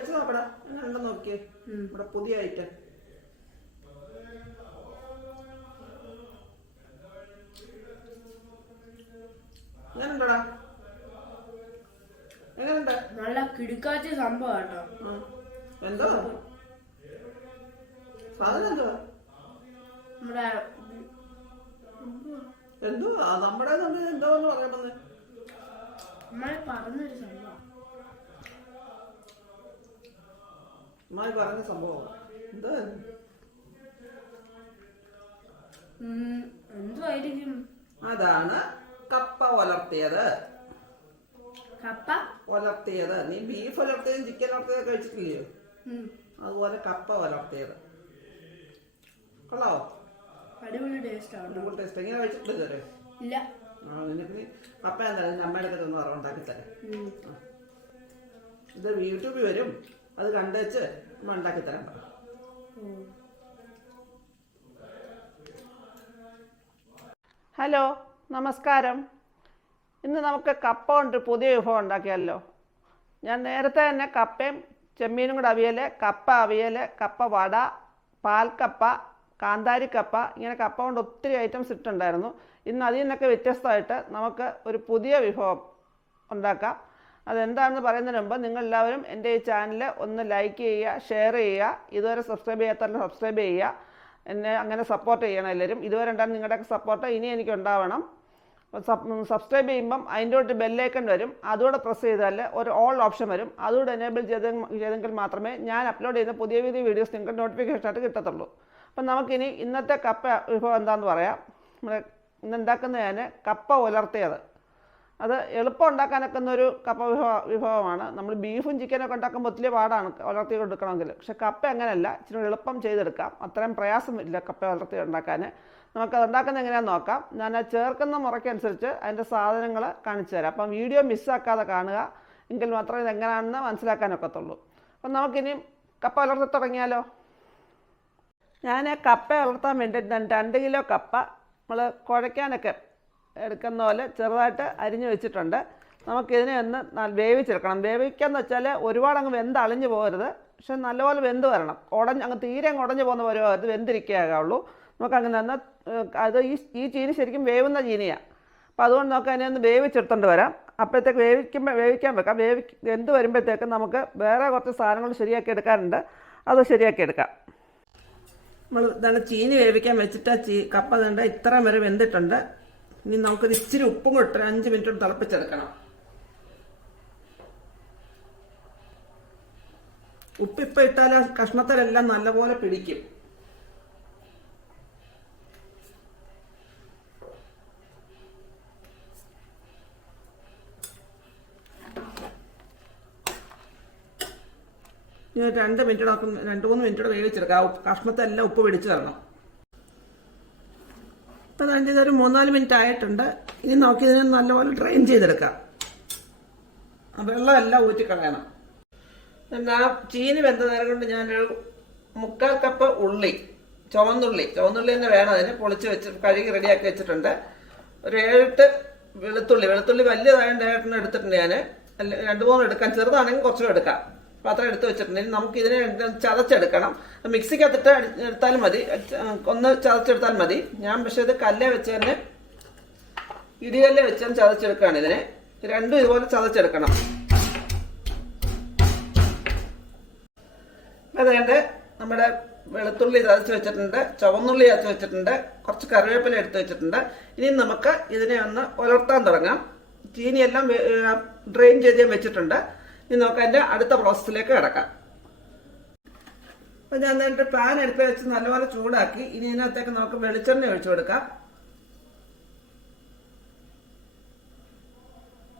കഴിച്ചു നോക്കടാ എങ്ങനെ ഉണ്ടെന്ന് നോക്കിയേ. ഇവിടെ പുതിയ ഐറ്റം എങ്ങനെയുണ്ടടാ എങ്ങനെയുണ്ട് നല്ല കിടുക്കാച്ച സംഭവം കേട്ടോ എന്തോ? സാധനം എന്തുവാ നമ്മുടെ എന്തോ? നമ്മുടെ എന്തോന്ന് പറയാൻ വന്നേ. നമ്മളെ പറഞ്ഞൊരു സംഭവം. അമ്മായി പറഞ്ഞ സംഭവം. എന്താ? എന്തുമായിരിക്കും അതാണ് കപ്പ ഒലർത്തിയത്. കപ്പ? ഒലർത്തിയത്. നീ ബീഫ് ഒലർത്തിയതും ചിക്കൻ വളർത്തിയതും കഴിച്ചിട്ടില്ലയോ അതുപോലെ കപ്പ ഒലർത്തിയത്. കൊള്ളാവോ? അടിപൊളി ടേസ്റ്റ് ആണ് ടേസ്റ്റ് എങ്ങനെ കഴിച്ചിട്ടില്ല ഇതുവരെ? ഇല്ല. ആ നിനക്ക് നീ കപ്പ എന്താ നിന്റെ അമ്മയുടെ അടുത്ത് ഒന്ന് ഉണ്ടാക്കി തരാം ഇത് യൂട്യൂബിൽ വരും. അത് കണ്ടുവച്ച് നമ്മൾ ഉണ്ടാക്കി തരാൻ പറ ഹലോ നമസ്കാരം. ഇന്ന് നമുക്ക് കപ്പ കൊണ്ട് പുതിയ വിഭവം ഉണ്ടാക്കിയല്ലോ ഞാൻ നേരത്തെ തന്നെ കപ്പയും ചെമ്മീനും കൂടെ അവിയൽ കപ്പ അവിയൽ കപ്പ വട പാൽക്കപ്പ കാന്താരിക്കപ്പ ഇങ്ങനെ കപ്പ കൊണ്ട് ഒത്തിരി ഐറ്റംസ് ഇട്ടുണ്ടായിരുന്നു ഇന്ന് അതിൽ നിന്നൊക്കെ വ്യത്യസ്തമായിട്ട് നമുക്ക് ഒരു പുതിയ വിഭവം ഉണ്ടാക്കാം. അതെന്താണെന്ന് പറയുന്നതിന് മുമ്പ് നിങ്ങളെല്ലാവരും എന്റെ ഈ ചാനൽ ഒന്ന് ലൈക്ക് ചെയ്യുക ഷെയർ ചെയ്യുക ഇതുവരെ സബ്സ്ക്രൈബ് ചെയ്യാത്തവരെ സബ്സ്ക്രൈബ് ചെയ്യുക എന്നെ അങ്ങനെ സപ്പോർട്ട് ചെയ്യണം എല്ലാവരും. ഇതുവരെ ഉണ്ടാകുന്ന നിങ്ങളുടെയൊക്കെ സപ്പോർട്ട് ഇനി എനിക്ക് ഉണ്ടാവണം. സബ്സ്ക്രൈബ് ചെയ്യുമ്പം അതിന്റെ തൊട്ട് ബെല്ലേക്കൺ വരും. അതുകൂടെ പ്രസ് ചെയ്താൽ ഒരു ഓൾ ഓപ്ഷൻ വരും. അതുകൂടെ എനേബിൾ ചെയ്ത ചെയ്തെങ്കിൽ മാത്രമേ ഞാൻ അപ്ലോഡ് ചെയ്യുന്ന പുതിയ പുതിയ വീഡിയോസ് നിങ്ങൾക്ക് നോട്ടിഫിക്കേഷൻ ആയിട്ട് കിട്ടത്തുള്ളൂ. അപ്പം നമുക്കിനി ഇന്നത്തെ കപ്പ വിഭവം എന്താണെന്ന് പറയാം? നമ്മൾ ഇന്ന് ഉണ്ടാക്കുന്ന ഞാൻ കപ്പ ഉലർത്തിയത്. അത് എളുപ്പം ഉണ്ടാക്കാനൊക്കെ ഒരു കപ്പ വിഭവ വിഭവമാണ്. നമ്മൾ ബീഫും ചിക്കനൊക്കെ ഉണ്ടാക്കുമ്പോൾ ഒത്തിരി പാടാണ് വളർത്തി കൊടുക്കണമെങ്കിൽ. പക്ഷെ കപ്പ അങ്ങനെയല്ല. ഇച്ചിരി എളുപ്പം ചെയ്തെടുക്കാം. അത്രയും പ്രയാസമില്ല കപ്പ വളർത്തി ഉണ്ടാക്കാൻ. നമുക്കത് ഉണ്ടാക്കുന്നത് എങ്ങനെയാണെന്ന് നോക്കാം. ഞാൻ ആ ചേർക്കുന്ന മുറയ്ക്കനുസരിച്ച് അതിന്റെ സാധനങ്ങൾ കാണിച്ചു തരാം. അപ്പം വീഡിയോ മിസ്സാക്കാതെ കാണുക. എങ്കിൽ മാത്രമേ ഇത് എങ്ങനെയാണെന്ന് മനസ്സിലാക്കാനൊക്കത്തുള്ളൂ. അപ്പം നമുക്കിനി കപ്പ വളർത്തി തുടങ്ങിയാലോ? ഞാൻ കപ്പ വളർത്താൻ വേണ്ടി രണ്ട് കിലോ കപ്പ നമ്മൾ കുഴയ്ക്കാനൊക്കെ എടുക്കുന്ന പോലെ ചെറുതായിട്ട് അരിഞ്ഞു വെച്ചിട്ടുണ്ട്. നമുക്കിതിനെ ഒന്ന് വേവിച്ചെടുക്കണം. വേവിക്കാന്ന് വെച്ചാൽ ഒരുപാട് അങ്ങ് വെന്ത് അളിഞ്ഞു പോകരുത്. പക്ഷെ നല്ലപോലെ വെന്ത് വരണം. ഉടഞ്ഞ് അങ്ങ് തീരെ അങ്ങ് ഉടഞ്ഞു പോകുന്ന പരുവരുത് വെന്തിരിക്കാവുള്ളൂ നമുക്ക് അങ്ങനെ തന്നെ അത് ഈ ഈ ചീനി ശരിക്കും വേവുന്ന ചീനിയാണ് അപ്പോൾ അതുകൊണ്ട് നമുക്ക് അതിനെ ഒന്ന് വേവിച്ചെടുത്തോണ്ട് വരാം. അപ്പോഴത്തേക്ക് വേവിക്കുമ്പോൾ വേവിക്കാൻ വെക്കാം. വേവി വെന്ത് വരുമ്പോഴത്തേക്ക് നമുക്ക് വേറെ കുറച്ച് സാധനങ്ങൾ ശരിയാക്കി എടുക്കാറുണ്ട്. അത് ശരിയാക്കി എടുക്കാം. നമ്മൾ ഇതാണ് ചീനി വേവിക്കാൻ വെച്ചിട്ട് ചീ കപ്പ ഇത്ര വരെ വെന്തിട്ടുണ്ട്. ഇനി നമുക്കൊരു ഇച്ചിരി ഉപ്പും കൊട്ട അഞ്ച് മിനിറ്റ് തിളപ്പിച്ചെടുക്കണം. ഉപ്പ് ഇപ്പം ഇട്ടാൽ ആ കഷ്ണത്തിലെല്ലാം നല്ലപോലെ പിടിക്കും. രണ്ട് മിനിറ്റ് രണ്ട് മൂന്ന് മിനിറ്റ് വേവിച്ചെടുക്കാം. ആ കഷ്ണത്തെല്ലാം ഉപ്പ് പിടിച്ചു തരണം. ഇപ്പം അതിന്റെ ഇതൊരു മൂന്നാൽ മിനിറ്റ് ആയിട്ടുണ്ട്. ഇനി നോക്കി ഇതിനെ നല്ലപോലെ ഡ്രെയിൻ ചെയ്തെടുക്കാം. വെള്ളമെല്ലാം ഊറ്റിക്കളയണം ആ ചീനി വെന്ത നേരം കൊണ്ട് ഞാനൊരു മുക്കാൽ കപ്പ് ഉള്ളി ചുവന്നുള്ളി ചുവന്നുള്ളി തന്നെ വേണം അതിന് പൊളിച്ച് വെച്ച് കഴുകി റെഡിയാക്കി വെച്ചിട്ടുണ്ട്. ഒരു ഏഴെട്ട് വെളുത്തുള്ളി വെളുത്തുള്ളി വലിയതായ എടുത്തിട്ടുണ്ട് ഞാൻ രണ്ട് മൂന്ന് എടുക്കാം. ചെറുതാണെങ്കിൽ കുറച്ചും എടുക്കാം. അത്ര എടുത്ത് വെച്ചിട്ടുണ്ടെങ്കിൽ നമുക്ക് ഇതിനെ ചതച്ചെടുക്കണം. മിക്സിക്കകത്തിട്ട് എടുത്താലും മതി. ഒന്ന് ചതച്ചെടുത്താൽ മതി. ഞാൻ പക്ഷേ ഇത് കല്ലേ വെച്ച് തന്നെ ഇടികല്ലേ വെച്ച് ചതച്ചെടുക്കുകയാണ് ഇതിനെ. രണ്ടും ഇതുപോലെ ചതച്ചെടുക്കണം. അതുകൊണ്ട് നമ്മുടെ വെളുത്തുള്ളി ചതച്ച് വെച്ചിട്ടുണ്ട് ചുവന്നുള്ളി ചതച്ച് വെച്ചിട്ടുണ്ട് കുറച്ച് കറിവേപ്പില എടുത്ത് വെച്ചിട്ടുണ്ട്. ഇനി നമുക്ക് ഇതിനെ ഒന്ന് ഉലർത്താൻ തുടങ്ങാം. ചീനിയെല്ലാം ഡ്രെയിൻ ചെയ്ത് ഞാൻ വെച്ചിട്ടുണ്ട്. ഇനി നമുക്ക് അതിന്റെ അടുത്ത പ്രോസസ്സിലേക്ക് കിടക്കാം. അപ്പോൾ ഞാൻ എന്നിട്ട് പാൻ എടുത്ത് വെച്ച് നല്ലപോലെ ചൂടാക്കി ഇനി ഇതിനകത്തേക്ക് നമുക്ക് വെളിച്ചെണ്ണ ഒഴിച്ചു കൊടുക്കാം.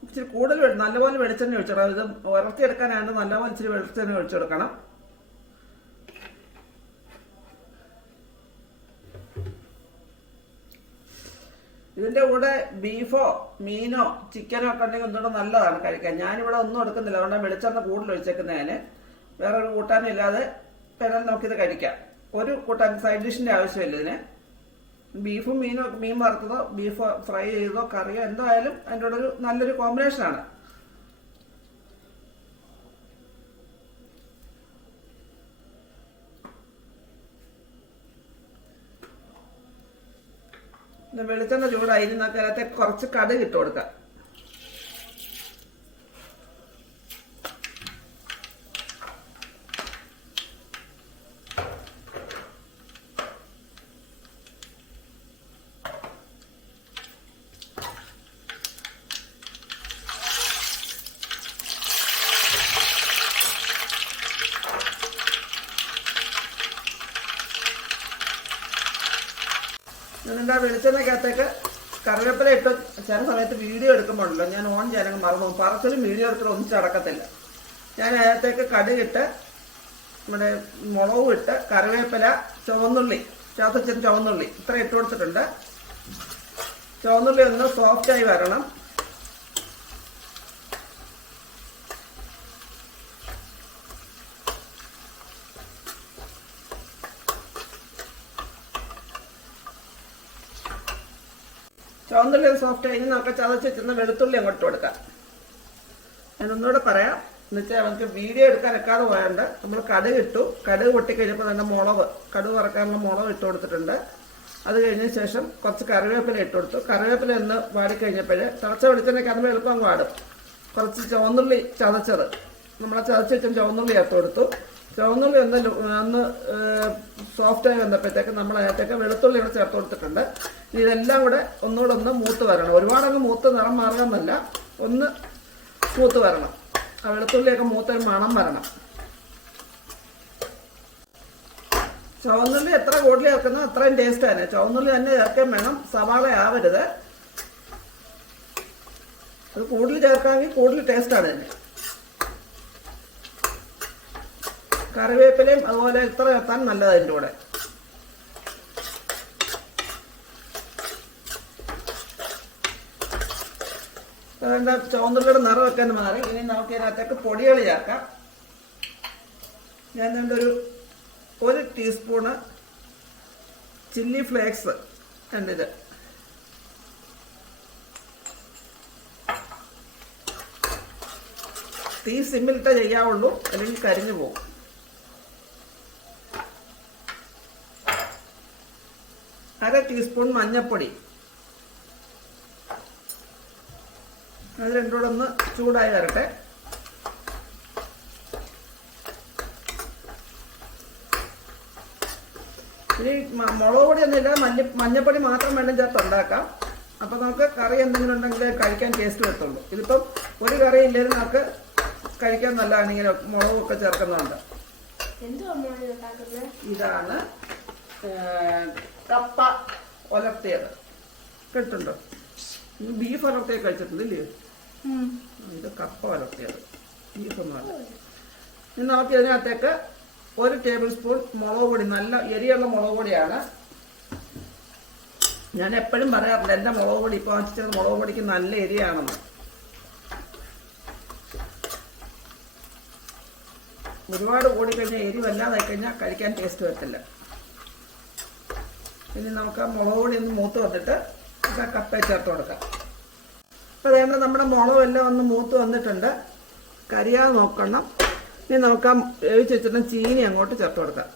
ഇച്ചിരി കൂടുതൽ നല്ലപോലെ വെളിച്ചെണ്ണ ഒഴിച്ചിടണം ഇത് ഉറത്തിയെടുക്കാനായിട്ട് നല്ലപോലെ ഇച്ചിരി വെളിച്ചെണ്ണ ഒഴിച്ചു കൊടുക്കണം. ഇതിന്റെ കൂടെ ബീഫോ മീനോ ചിക്കനോ ഒക്കെ ഉണ്ടെങ്കിൽ ഒന്നുകൂടെ നല്ലതാണ് കഴിക്കാൻ. ഞാനിവിടെ ഒന്നും എടുക്കുന്നില്ല. അതുകൊണ്ട് വെളിച്ചെണ്ണ കൂടുതൽ ഒഴിച്ചേക്കുന്നതിന് വേറെ ഒരു കൂട്ടാനും ഇല്ലാതെ വേണം നമുക്കിത് കഴിക്കാം. ഒരു കൂട്ടാൻ സൈഡ് ഡിഷിന്റെ ആവശ്യമില്ല ഇതിന്. ബീഫും മീനോ മീൻ വറുത്തതോ ബീഫ് ഫ്രൈ ചെയ്തോ കറിയോ എന്തായാലും അതിന്റെ ഒരു നല്ലൊരു കോമ്പിനേഷനാണ് വെളിച്ചെണ്ണ ചൂടായി നമുക്ക് കുറച്ച് കടുക് ഇട്ട് കൊടുക്കാം എന്നിട്ട് ആ വെളിച്ചെണ്ണയ്ക്കകത്തേക്ക് കറിവേപ്പില ഇട്ട് ചില സമയത്ത് വീഡിയോ എടുക്കുമ്പോഴല്ലോ ഞാൻ ഓൺ ചെയ്യാനൊക്കെ മറന്നു. പറച്ചിലും വീഡിയോ എടുത്തിട്ട് ഒന്നും അടക്കത്തില്ല ഞാൻ അതിനകത്തേക്ക് കടുകിട്ട് നമ്മുടെ മുളകും ഇട്ട് കറിവേപ്പില ചുവന്നുള്ളി ചാത്തച്ചൻ ചുവന്നുള്ളി ഇത്ര ഇട്ട് കൊടുത്തിട്ടുണ്ട്. ചുവന്നുള്ളി ഒന്ന് സോഫ്റ്റായി വരണം. ചുവന്നുള്ളി സോഫ്റ്റ് ആയി. നമുക്ക് ചതച്ച് വെച്ചിരുന്ന വെളുത്തുള്ളി അങ്ങോട്ട് കൊടുക്കാം. ഞാൻ ഒന്നുകൂടെ പറയാം. എന്നുവെച്ചാൽ നമുക്ക് വീഡിയോ എടുക്കാൻ വെക്കാതെ പോയാണ്ട് നമ്മൾ കടുക് ഇട്ടു. കടുക് പൊട്ടിക്കഴിഞ്ഞപ്പോൾ തന്നെ മുളക് കടുക് വറക്കാനുള്ള മുളക് ഇട്ട് കൊടുത്തിട്ടുണ്ട്. അത് കഴിഞ്ഞ ശേഷം കുറച്ച് കറിവേപ്പില ഇട്ട് കൊടുത്തു. കറിവേപ്പില ഒന്ന് വാടിക്കഴിഞ്ഞപ്പോൾ തിളച്ച വെളിച്ചെണ്ണയ്ക്ക് അതിന് എളുപ്പം വാടും. കുറച്ച് ചുവന്നുള്ളി ചതച്ചത്. നമ്മളെ ചതച്ച് വെച്ച ചുവന്നുള്ളി ചേർത്ത് കൊടുത്തു. ചുവന്നുള്ളി ഒന്ന് ഒന്ന് സോഫ്റ്റായി വന്നപ്പോഴത്തേക്ക് നമ്മൾ അതിനകത്തേക്ക് വെളുത്തുള്ളി കൂടെ ചേർത്ത് കൊടുത്തിട്ടുണ്ട്. ഇതെല്ലാം കൂടെ ഒന്നുകൂടെ ഒന്ന് മൂത്ത് വരണം. ഒരുപാടങ്ങ് മൂത്ത് നിറം മാറുകയെന്നല്ല ഒന്ന് മൂത്ത് വരണം. ആ വെളുത്തുള്ളിയൊക്കെ മൂത്തൊരു മണം വരണം. ചുവന്നുള്ളി എത്ര കൂടുതൽ ചേർക്കുന്നോ അത്രയും തന്നെ ചുവന്നുള്ളി തന്നെ ചേർക്കാൻ വേണം. സവാള ആവരുത്. അത് കൂടുതൽ ചേർക്കാമെങ്കിൽ കൂടുതൽ ടേസ്റ്റാണ് തന്നെ കറിവേപ്പിലയും അതുപോലെ ഇത്ര എത്താൻ നല്ലത് അതിന്റെ കൂടെ. അതുകൊണ്ട് ചുവന്നുള്ളിയുടെ നിറമൊക്കെ മാറി. ഇനി നമുക്ക് ഇതിനകത്തേക്ക് പൊടികൾ ചേർക്കാം. ഞാൻ ഇതിന്റെ ഒരു ഒരു ടീസ്പൂണ് ചില്ലി ഫ്ലേക്സ് ഉണ്ടിത് തീ സിമ്മിലിട്ടേ ചെയ്യാവുള്ളൂ അല്ലെങ്കിൽ കരിഞ്ഞു പോകും. അര ടീസ്പൂൺ മഞ്ഞൾപ്പൊടി അത് രണ്ടും കൂടെ ഒന്ന് ചൂടായി വരട്ടെ. ഇനി മുളക് പൊടി ഒന്നുമില്ല മഞ്ഞ മഞ്ഞപ്പൊടി മാത്രം വേണം ചേർത്ത് ഉണ്ടാക്കാം. അപ്പൊ നമുക്ക് കറി എന്തെങ്കിലും ഉണ്ടെങ്കിൽ കഴിക്കാൻ ടേസ്റ്റ് വരത്തുള്ളൂ. ഇതിപ്പം ഒരു കറി ഇല്ലെങ്കിൽ നമുക്ക് കഴിക്കാൻ നല്ലതാണ് ഇങ്ങനെ മുളകൊക്കെ ചേർക്കുന്നുണ്ട് ഇതാണ് കപ്പ ഒലർത്തിയത് കേട്ടുണ്ടോ ബീഫ് ഒലർത്തിയ കഴിച്ചിട്ടുണ്ട് ഇല്ലേ ഇത് കപ്പ ഒലർത്തിയത് ബീഫ് ഇനി നമുക്ക് ഇതിനകത്തേക്ക് ഒരു ടേബിൾ സ്പൂൺ മുളക് പൊടി നല്ല എരിയുള്ള മുളക് പൊടിയാണ്. ഞാൻ എപ്പോഴും പറയാറുണ്ട് എന്റെ മുളക് പൊടി ഇപ്പോൾ വാങ്ങിച്ചത് മുളക് പൊടിക്ക് നല്ല എരിയാണെന്ന്. ഒരുപാട് കൂടിക്കഴിഞ്ഞാൽ എരിവല്ലാതായി കഴിഞ്ഞാൽ കഴിക്കാൻ ടേസ്റ്റ് വരത്തില്ല. ഇനി നമുക്ക് ആ മുളക് പൊടി ഒന്ന് മൂത്ത് വന്നിട്ട് നമുക്ക് ആ കപ്പയെ ചേർത്ത് കൊടുക്കാം. അപ്പോൾ അതേപോലെ നമ്മുടെ മുളകും എല്ലാം ഒന്ന് മൂത്ത് വന്നിട്ടുണ്ട്. കരിയാതെ നോക്കണം. ഇനി നമുക്ക് ആ വേവിച്ച് വെച്ചിട്ട് ചീനി അങ്ങോട്ട് ചേർത്ത് കൊടുക്കാം.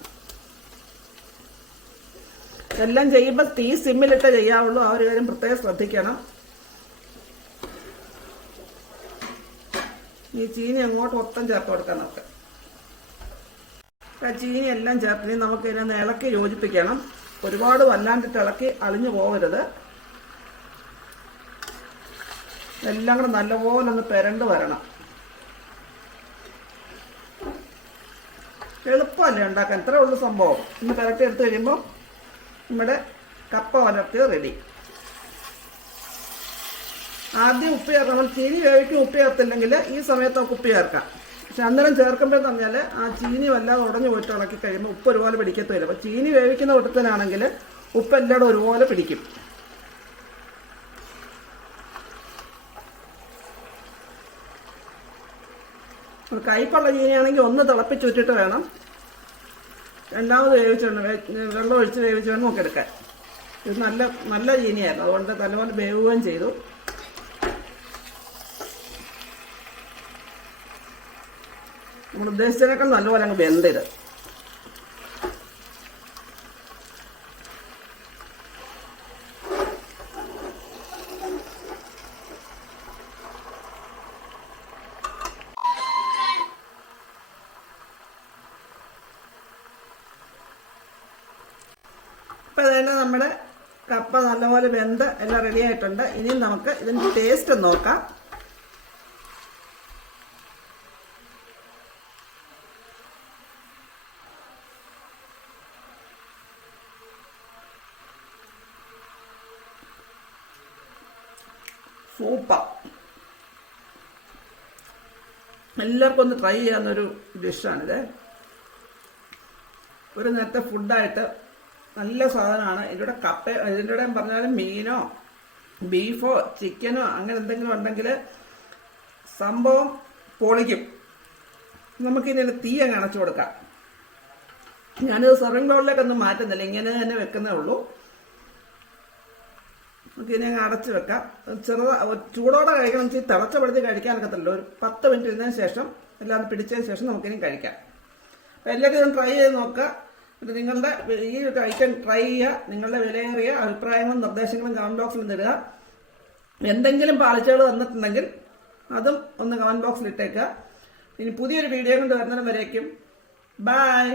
എല്ലാം ചെയ്യുമ്പോൾ തീ സിമ്മിലിട്ട് ചെയ്യാവുള്ളൂ. ആ ഒരു കാര്യം പ്രത്യേകം ശ്രദ്ധിക്കണം. ഈ ചീനി അങ്ങോട്ട് മൊത്തം ചേർത്ത് കൊടുക്കാം നമുക്ക്. ആ ചീനി എല്ലാം ചേർത്ത് ഇനി നമുക്ക് ഇതിനെ ഇളക്കി യോജിപ്പിക്കണം. ഒരുപാട് വല്ലാണ്ട് തിളക്കി അളിഞ്ഞു പോകരുത്. എല്ലാം കൂടെ നല്ലപോലെ ഒന്ന് പെരണ്ട് വരണം. എളുപ്പമല്ലേ ഉണ്ടാക്കാൻ? ഇത്രേ ഉള്ളൂ സംഭവം. ഇന്ന് പെരട്ടി എടുത്തു കഴിയുമ്പോൾ നമ്മുടെ കപ്പ വലർത്തിയത് റെഡി. ആദ്യം ഉപ്പ് ചേർക്കാം നമ്മൾ ചീനി വേവിക്കും ഉപ്പ് ചേർത്തില്ലെങ്കിൽ ഈ സമയത്ത് നമുക്ക് ഉപ്പ് ചേർക്കാം പക്ഷെ അന്നേരം ചേർക്കുമ്പോൾ പറഞ്ഞാൽ ആ ചീനി വല്ലാതെ ഉടഞ്ഞു പോയിട്ട് ഇളക്കി കഴിയുമ്പോൾ ഉപ്പ് ഒരുപോലെ പിടിക്കത്തില്ല അപ്പോൾ ചീനി വേവിക്കുന്ന കൂട്ടത്തിനാണെങ്കിൽ ഉപ്പ് എല്ലായിടും ഒരുപോലെ പിടിക്കും. കയ്പുള്ള ചീനിയാണെങ്കിൽ ഒന്ന് തിളപ്പിച്ചുറ്റിട്ട് വേണം. രണ്ടാമത് വേവിച്ചുകൊണ്ട് വെള്ളം ഒഴിച്ച് വേവിച്ച് വേണം നമുക്ക് എടുക്കാൻ. ഇത് നല്ല നല്ല ചീനിയായിരുന്നു. അതുകൊണ്ട് നല്ലപോലെ വേവുകയും ചെയ്തു. നമ്മൾ ഉദ്ദേശിച്ചതിനേക്കാൾ നല്ലപോലെ അങ്ങ് വെന്തത് ഇപ്പം തന്നെ നമ്മുടെ കപ്പ നല്ലപോലെ വെന്ത് എല്ലാം റെഡി ആയിട്ടുണ്ട്. ഇനി നമുക്ക് ഇതിന്റെ ടേസ്റ്റ് നോക്കാം. സൂപ്പർ. എല്ലാവർക്കും ഒന്ന് ട്രൈ ചെയ്യാവുന്നൊരു ഡിഷാണിത് ഒരു നേരത്തെ ഫുഡായിട്ട് നല്ല സാധനമാണ്. ഇതിലൂടെ കപ്പ ഇതിന്റെ കൂടെ പറഞ്ഞാലും മീനോ ബീഫോ ചിക്കനോ അങ്ങനെ എന്തെങ്കിലും ഉണ്ടെങ്കിൽ സംഭവം പൊളിക്കും. നമുക്കിതിന് തീ അങ്ങ് അണച്ചു കൊടുക്കാം. ഞാനിത് സെറിംഗ് ബൗളിലേക്കൊന്നും മാറ്റുന്നില്ല. ഇങ്ങനെ തന്നെ വെക്കുന്നേ ഉള്ളൂ. നമുക്കിനി അങ്ങ് അടച്ചു വെക്കാം. ചെറുത ചൂടോടെ കഴിക്കണം. വെച്ചാൽ തിളച്ചപ്പെടുത്തി കഴിക്കാനൊക്കത്തില്ല ഒരു പത്ത് മിനിറ്റ് ഇരുന്നതിന് ശേഷം എല്ലാം പിടിച്ചതിന് ശേഷം നമുക്കിനി കഴിക്കാം. അപ്പം എല്ലാവരും ട്രൈ ചെയ്ത് നോക്കുക. എന്നിട്ട് നിങ്ങളുടെ ഈ ഒരു ഐറ്റം ട്രൈ ചെയ്യുക. നിങ്ങളുടെ വിലയേറിയ അഭിപ്രായങ്ങളും നിർദ്ദേശങ്ങളും കമന്റ് ബോക്സിൽ ഇടുക. എന്തെങ്കിലും പാളിച്ചകൾ വന്നിട്ടുണ്ടെങ്കിൽ അതും ഒന്ന് കമന്റ് ബോക്സിൽ ഇട്ടേക്കുക. ഇനി പുതിയൊരു വീഡിയോ കൊണ്ട് വരുന്നതിന് വരേക്കും. ബൈ